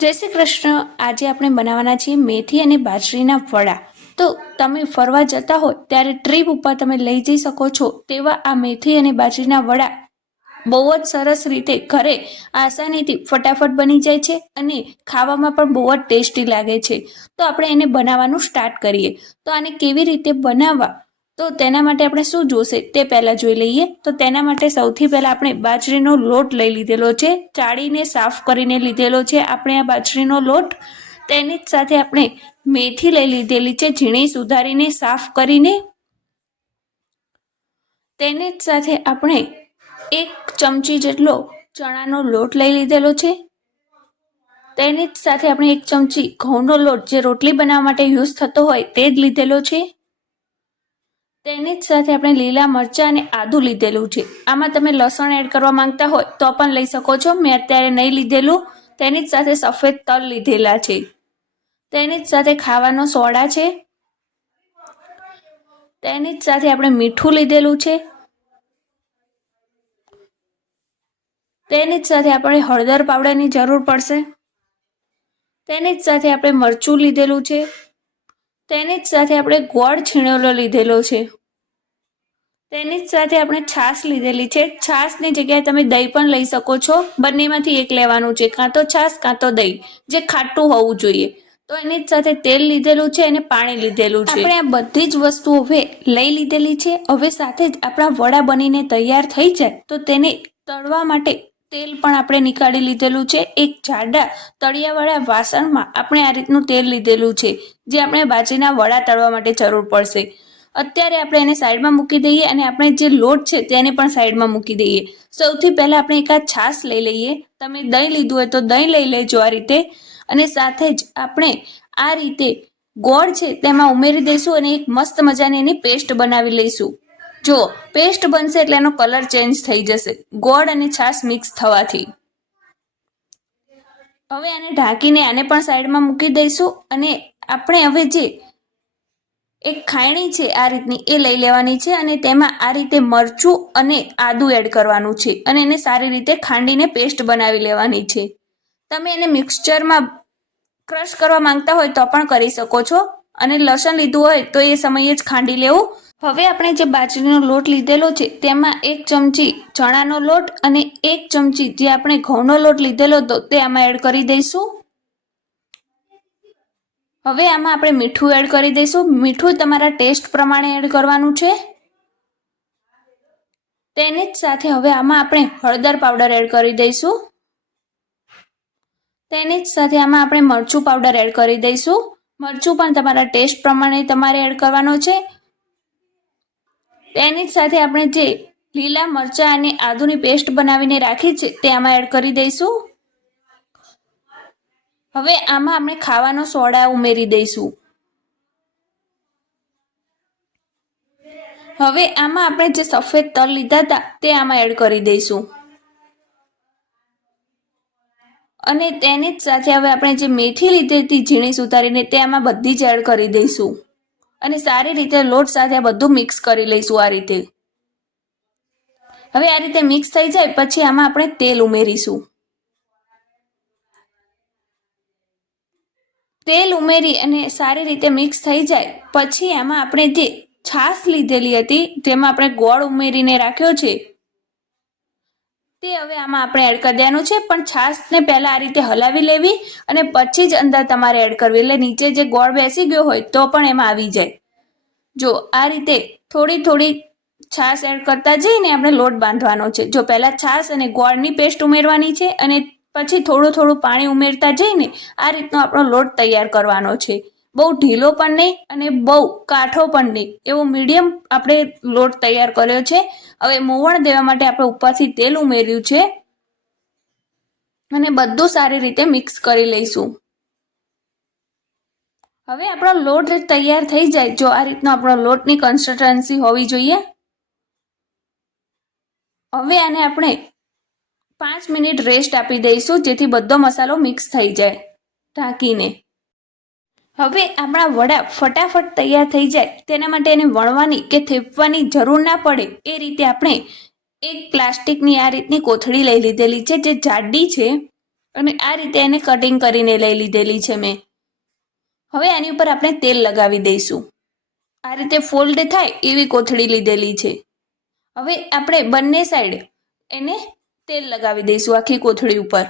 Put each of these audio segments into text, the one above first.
જય શ્રી કૃષ્ણ. આજે આપણે બનાવવાના છીએ મેથી અને બાજરીના વડા. તો તમે ફરવા જતા હોય ત્યારે ટ્રીપ ઉપર તમે લઈ જઈ શકો છો તેવા આ મેથી અને બાજરીના વડા. બહુ જ સરસ રીતે ઘરે આસાનીથી ફટાફટ બની જાય છે અને ખાવામાં પણ બહુ જ ટેસ્ટી લાગે છે. તો આપણે એને બનાવવાનું સ્ટાર્ટ કરીએ. તો આને કેવી રીતે બનાવવા? તો તેના માટે આપણે શું જોશે? તે પહેલાં જોઈ લઈએ. તો તેના માટે સૌથી પહેલાં આપણે બાજરીનો લોટ લઈ લીધેલો છે. ચાળીને સાફ કરીને લીધેલો છે. આપણે આ બાજરીનો લોટ તેની જ સાથે આપણે મેથી લઈ લીધેલી છે. ઝીણી સુધારીને સાફ કરીને તેની જ સાથે આપણે એક ચમચી જેટલો ચણાનો લોટ લઈ લીધેલો છે. તેની જ સાથે આપણે એક ચમચી ઘઉંનો લોટ જે રોટલી બનાવવા માટે યુઝ થતો હોય તે જ લીધેલો છે. તેની જ સાથે આપણે લીલા મરચાં અને આદું લીધેલું છે. આમાં તમે લસણ એડ કરવા માંગતા હોય તો પણ લઈ શકો છો. મેં અત્યારે નહીં લીધેલું. તેની જ સાથે સફેદ તલ લીધેલા છે. તેની જ સાથે ખાવાનો સોડા છે. તેની જ સાથે આપણે મીઠું લીધેલું છે. તેની જ સાથે આપણે હળદર પાવડરની જરૂર પડશે. તેની જ સાથે આપણે મરચું લીધેલું છે. તેની જ સાથે આપણે ગોળ છીણેલો લીધેલો છે. તેની જ સાથે આપણે છાશ લીધેલી છે. છાશની જગ્યાએ તમે દહીં પણ લઈ શકો છો. બંનેમાંથી એક લેવાનું છે. કાં તો છાશ, કાં તો દહીં. જે ખાટું હોવું જોઈએ. તો એની જ સાથે તેલ લીધેલું છે અને પાણી લીધેલું છે. આપણે આ બધી જ વસ્તુઓ હવે લઈ લીધેલી છે. હવે સાથે જ આપણા વડા બનીને તૈયાર થઈ જાય. તો તેને તળવા માટે તેલ પણ આપણે નીકાળી લીધેલું છે. એક જાડા તળિયાવાળા વાસણમાં આપણે આ રીતનું તેલ લીધેલું છે, જે આપણે બાજરીના વડા તળવા માટે જરૂર પડશે. અત્યારે આપણે એને સાઈડમાં મૂકી દઈએ અને આપણે જે લોટ છે તેને પણ સાઈડમાં મૂકી દઈએ. સૌથી પહેલાં આપણે એકાદ છાશ લઈ લઈએ. તમે દહીં લીધું હોય તો દહીં લઈ લેજો આ રીતે. અને સાથે જ આપણે આ રીતે ગોળ છે તેમાં ઉમેરી દઈશું અને એક મસ્ત મજાની એની પેસ્ટ બનાવી લઈશું. જો પેસ્ટ બનશે એટલે એનો કલર ચેન્જ થઈ જશે. ગોળ અને છાશ મિક્સ થવાથી. હવે આને ઢાંકીને આને પણ સાઈડમાં મૂકી દઈશું અને આપણે હવે જે એક ખાયણી છે આ રીતની એ લઈ લેવાની છે અને તેમાં આ રીતે મરચું અને આદું એડ કરવાનું છે અને એને સારી રીતે ખાંડીને પેસ્ટ બનાવી લેવાની છે. તમે એને મિક્સચરમાં ક્રશ કરવા માંગતા હોય તો પણ કરી શકો છો અને લસણ લીધું હોય તો એ સમયે જ ખાંડી લેવું હવે આપણે જે બાજરીનો લોટ લીધેલો છે, તેમાં એક ચમચી ચણાનો લોટ અને એક ચમચી જે આપણે ઘઉંનો લોટ લીધેલો હતો, તે આમાં એડ કરી દઈશું. હવે આમાં આપણે મીઠું એડ કરી દઈશું. મીઠું તમારા ટેસ્ટ પ્રમાણે એડ કરવાનું છે. તેની જ સાથે હવે આમાં આપણે હળદર પાવડર એડ કરી દઈશું. તેની જ સાથે આમાં આપણે મરચું પાવડર એડ કરી દઈશું. મરચું પણ તમારા ટેસ્ટ પ્રમાણે તમારે એડ કરવાનો છે. તેની સાથે આપણે જે લીલા મરચાં અને આદુની પેસ્ટ બનાવીને રાખી છે, તે આમાં એડ કરી દઈશું. હવે આમાં આપણે ખાવાનો સોડા ઉમેરી દઈશું. હવે આમાં આપણે જે સફેદ તલ લીધા હતા, તે આમાં એડ કરી દઈશું. અને તેની જ સાથે હવે આપણે જે મેથી લીધી હતી, ઝીણી સુધારીને તે આમાં બધી જ એડ કરી દઈશું. અને સારી રીતે લોટ સાથે બધું મિક્સ કરી લઈશું આ રીતે. હવે આ રીતે મિક્સ થઈ જાય, પછી આમાં આપણે તેલ ઉમેરીશું. તેલ ઉમેરી અને સારી રીતે મિક્સ થઈ જાય, પછી આમાં આપણે જે છાશ લીધેલી હતી જેમાં આપણે ગોળ ઉમેરીને રાખ્યો છે તે હવે આમાં આપણે એડ કરી દેવાનું છે. પણ છાશને પહેલાં આ રીતે હલાવી લેવી અને પછી જ અંદર તમારે એડ કરવી. એટલે નીચે જે ગોળ બેસી ગયો હોય તો પણ એમાં આવી જાય. જો આ રીતે થોડી થોડી છાશ એડ કરતા જઈને આપણે લોટ બાંધવાનો છે. જો પહેલાં છાશ અને ગોળની પેસ્ટ ઉમેરવાની છે અને પછી થોડું થોડું પાણી ઉમેરતા જઈને આ રીતનો આપણો લોટ તૈયાર કરવાનો છે. બહુ ઢીલો પણ નહીં અને બહુ કાઠો પણ નહીં. એવો મીડિયમ આપણે લોટ તૈયાર કર્યો છે. હવે મોવણ દેવા માટે આપણે ઉપરથી તેલ ઉમેર્યું છે. અને બધું સારી રીતે મિક્સ કરી લઈશું. હવે આપણો લોટ તૈયાર થઈ જાય. જો આ રીતનો આપણો લોટની કન્સિસ્ટન્સી હોવી જોઈએ. હવે આને આપણે પાંચ મિનિટ રેસ્ટ આપી દઈશું, જેથી બધો મસાલો મિક્સ થઈ જાય. ઢાંકીને. હવે આપણા વડા ફટાફટ તૈયાર થઈ જાય, તેના માટે એને વણવાની કે થેપવાની જરૂર ના પડે, એ રીતે આપણે એક પ્લાસ્ટિકની આ રીતની કોથળી લઈ લીધેલી છે, જે જાડી છે, અને આ રીતે એને કટિંગ કરીને લઈ લીધેલી છે મેં. હવે આની ઉપર આપણે તેલ લગાવી દઈશું. આ રીતે ફોલ્ડ થાય એવી કોથળી લીધેલી છે. હવે આપણે બંને સાઈડ એને તેલ લગાવી દઈશું આખી કોથળી ઉપર.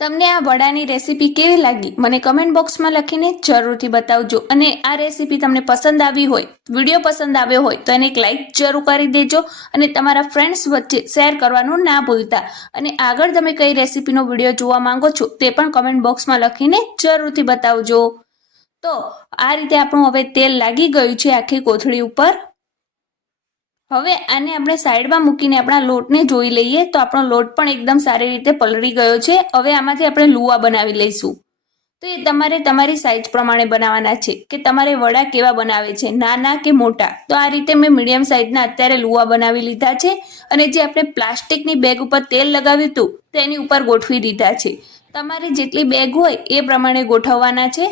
તમને આ વડાની રેસીપી કેવી લાગી? મને કમેન્ટ બોક્સમાં લખીને જરૂરથી બતાવજો. અને આ રેસીપી તમને પસંદ આવી હોય, વીડિયો પસંદ આવ્યો હોય, તો એને એક લાઈક જરૂર કરી દેજો અને તમારા ફ્રેન્ડ્સ વચ્ચે શેર કરવાનું ના ભૂલતા. અને આગળ તમે કઈ રેસીપીનો વીડિયો જોવા માંગો છો, તે પણ કમેન્ટ બોક્સમાં લખીને જરૂરથી બતાવજો. તો, આ રીતે આપણું હવે તેલ લાગી ગયું છે આખી કોથળી ઉપર. હવે આને આપણે સાઈડમાં મૂકીને આપણા લોટને જોઈ લઈએ તો આપણો લોટ પણ એકદમ સારી રીતે પલળી ગયો છે. હવે આમાંથી આપણે લુવા બનાવી લઈશું. તો એ તમારે તમારી સાઈઝ પ્રમાણે બનાવવાના છે કે તમારે વડા કેવા બનાવે છે, નાના કે મોટા? તો આ રીતે મેં મીડિયમ સાઈઝના અત્યારે લુવા બનાવી લીધા છે અને જે આપણે પ્લાસ્ટિકની બેગ ઉપર તેલ લગાવ્યું હતું તેની ઉપર ગોઠવી દીધા છે. તમારે જેટલી બેગ હોય એ પ્રમાણે ગોઠવવાના છે.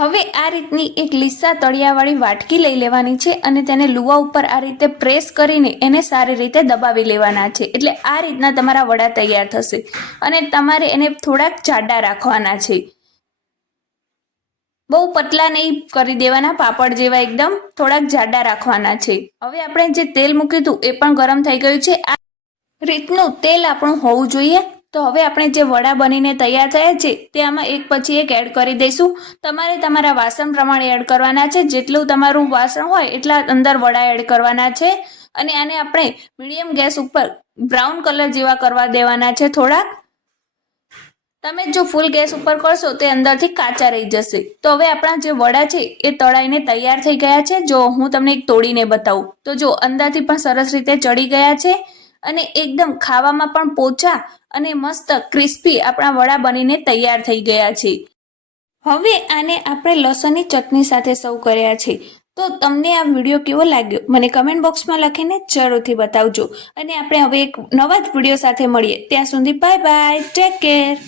હવે આ રીતની એક લીસા તળિયાવાળી વાટકી લઈ લેવાની છે અને તેને લુવા ઉપર આ રીતે પ્રેસ કરીને એને સારી રીતે દબાવી લેવાના છે. એટલે આ રીતના તમારા વડા તૈયાર થશે અને તમારે એને થોડાક જાડા રાખવાના છે. બહુ પતલા નહીં કરી દેવાના, પાપડ જેવા એકદમ થોડાક જાડા રાખવાના છે. હવે આપણે જે તેલ મૂક્યું હતું એ પણ ગરમ થઈ ગયું છે. આ રીતનું તેલ આપણું હોવું જોઈએ. તો હવે આપણે જે વડા બનીને તૈયાર થયા છે, તે આમાં એક પછી એક એડ કરી દઈશું. તમારે તમારા વાસણ પ્રમાણે એડ કરવાના છે, જેટલું તમારું વાસણ હોય એટલા અંદર વડા એડ કરવાના છે. અને આને આપણે મીડિયમ ગેસ ઉપર બ્રાઉન કલર જેવા કરવા દેવાના છે થોડાક. તમે જો ફૂલ ગેસ ઉપર કરશો, તે અંદરથી કાચા રહી જશે. તો હવે આપણા જે વડા છે, એ તળાઈને તૈયાર થઈ ગયા છે. જો હું તમને એક તોડીને બતાવું. તો જો અંદરથી પણ સરસ રીતે ચડી ગયા છે. અને એકદમ ખાવામાં પણ પોચા અને મસ્ત ક્રિસ્પી આપણા વડા બનીને તૈયાર થઈ ગયા છે. હવે આને આપણે લસણની ચટણી સાથે સર્વ કર્યા છે. તો તમને આ વીડિયો કેવો લાગ્યો? મને કમેન્ટ બોક્સમાં લખીને જરૂરથી બતાવજો. અને આપણે હવે એક નવા જ વીડિયો સાથે મળીએ. ત્યાં સુધી બાય બાય ટેક કેર